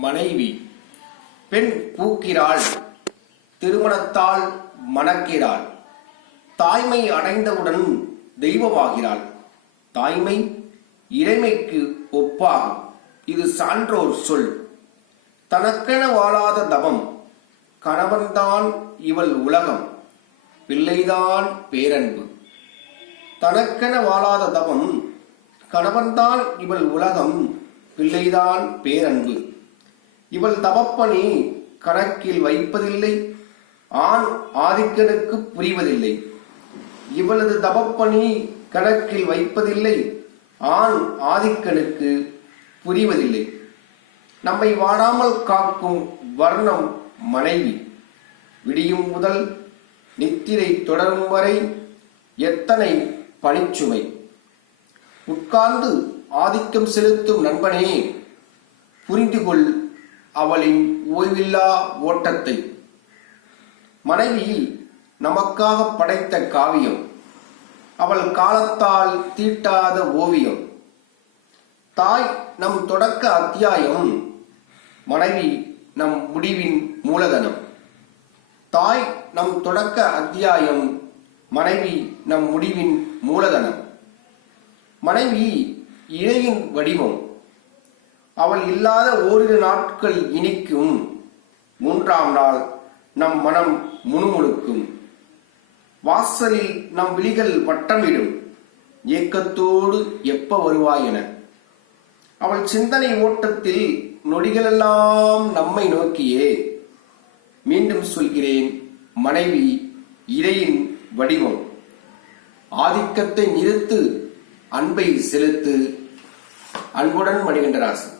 மனைவி. பெண் பூக்கிறாள் திருமணத்தால் மணக்கிறாள். தாய்மை அடைந்தவுடன் தெய்வமாகிறாள். தாய்மை இறைமைக்கு ஒப்பாகும். இது சான்றோர் சொல். தனக்கென வாழாத தவம். கணவன்தான் இவள் உலகம். பிள்ளைதான் பேரன்பு. தனக்கென வாழாத தவம். கணவன்தான் இவள் உலகம். பிள்ளைதான் பேரன்பு. இவள் தவப்பணி கணக்கில் வைப்பதில்லை ஆண் ஆதிக்கனுக்கு புரிவதில்லை. இவளது தவப்பணி கணக்கில் வைப்பதில்லை ஆண் ஆதிக்கனுக்கு புரிவதில்லை. நம்மை வாடாமல் காக்கும் வர்ணம் மனைவி. விடியும் முதல் நித்திரை தொடரும் வரை எத்தனை பணிச்சுமை. உட்கார்ந்து ஆதிக்கம் செலுத்தும் நண்பனே புரிந்து கொள் அவளின் ஓய்வில்லா ஓட்டத்தை. மனைவி நமக்காக படைத்த காவியம் அவள் காலத்தால் தீட்டாத ஓவியம். தாய் நம் தொடக்க அத்தியாயம் மனைவி நம் முடிவின் மூலதனம். தாய் நம் தொடக்க அத்தியாயம் மனைவி நம் முடிவின் மூலதனம். மனைவி இழையின் வடிவம் அவள் இல்லாத ஓரிரு நாட்கள் இனிக்கும். மூன்றாம் நாள் நம் மனம் முணுமுணுக்கும். வாசலில் நம் விழிகள் வட்டமிடும். ஏக்கத்தோடு எப்ப வருவாய் என. அவள் சிந்தனை ஓட்டத்தில் நொடிகளெல்லாம் நம்மை நோக்கியே. மீண்டும் சொல்கிறேன் மனைவி இறையின் வடிவம். ஆதிக்கத்தை நிறுத்து அன்பை செலுத்து. அன்புடன் மணிகண்டராசன்